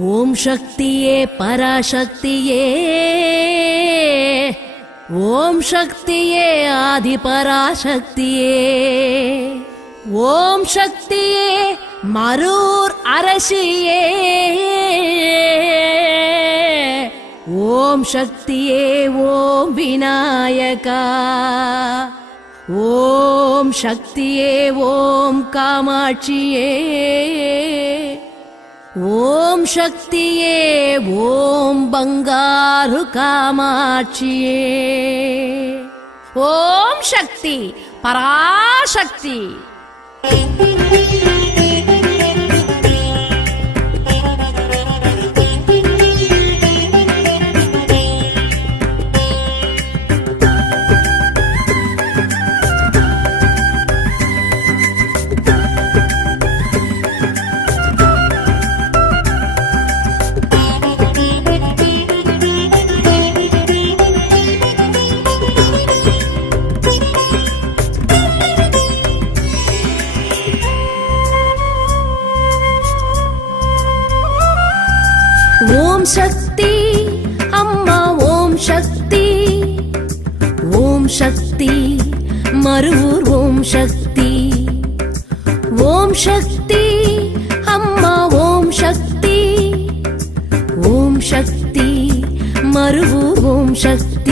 ஓம் சக்தியே பராசக்தியே. ஓம் சக்தியே ஆதி பராசக்தியே ஓம் சக்தியே மரூர் அரசியே. ஓம் சக்தியே ஓம் விநாயகா. ஓம் சக்தியே ஓம் காமாட்சியே. ஓம் சக்தியே ஓம் பங்காரு காமாட்சியே. ஓம் சக்தி பராசக்தி. ஓம் சக்தி. அம்மா ஓம் சக்தி. ஓம் சக்தி. மருவூர் ஓம் சக்தி. ஓம் சக்தி. அம்மா ஓம் சக்தி. ஓம் சக்தி. மருவூர் ஓம் சக்தி.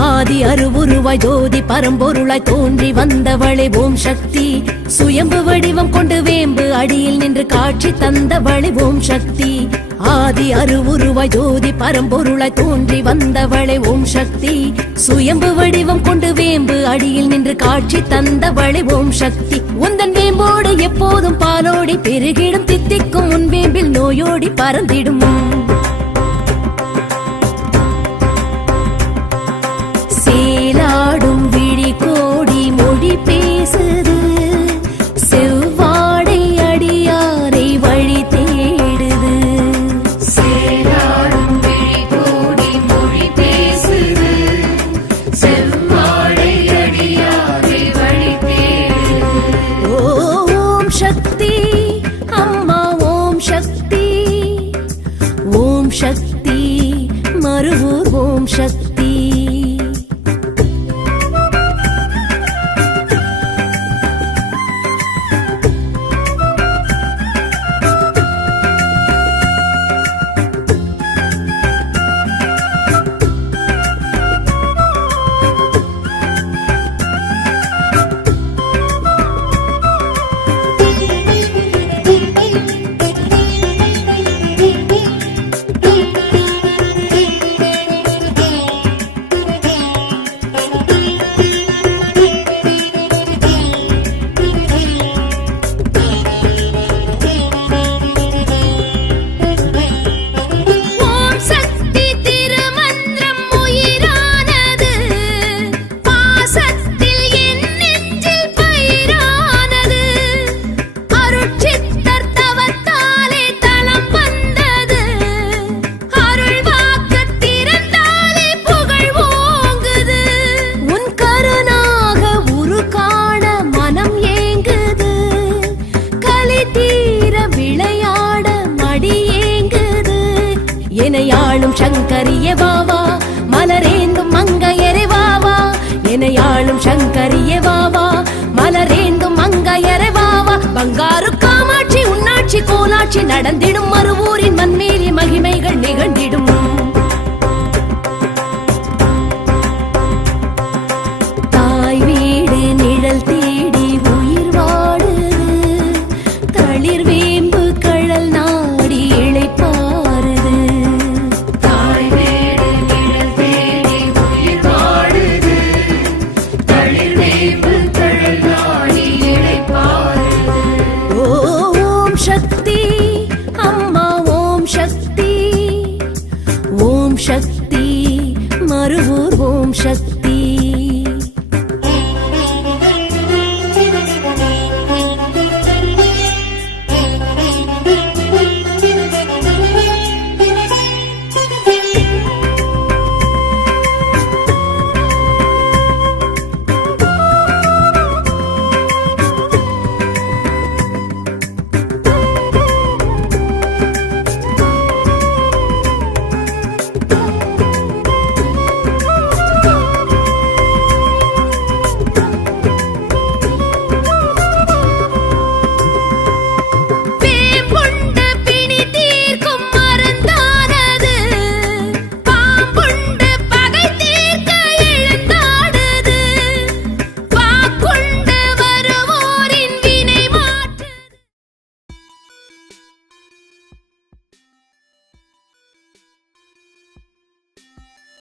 ஆதி அருவுருவாய் ஜோதி பரம்பொருளாய் தோன்றி வந்தவளே ஓம் சக்தி. சுயம்பு வடிவம் கொண்டு வேம்பு அடியில் நின்று காட்சி தந்தவளே ஓம் சக்தி. ஆதி அருவுருவாய் ஜோதி பரம்பொருளாய் தோன்றி வந்தவளே ஓம் சக்தி. சுயம்பு வடிவம் கொண்டு வேம்பு அடியில் நின்று காட்சி தந்தவளே ஓம் சக்தி. உந்தன் வேம்போடு எப்போதும் பாலோடி பெருகிடும் தித்திக்கும் உன் வேம்பில் நோயோடி பறந்திடும். சங்கரிய பாவா மலரேந்தும் மங்கையரை வாவா எனையாளும் சங்கரிய பாவா மலரேந்தும் மங்கையரை வாவா பங்காரு காமாட்சி உன்னாட்சி கோலாட்சி நடந்திடும்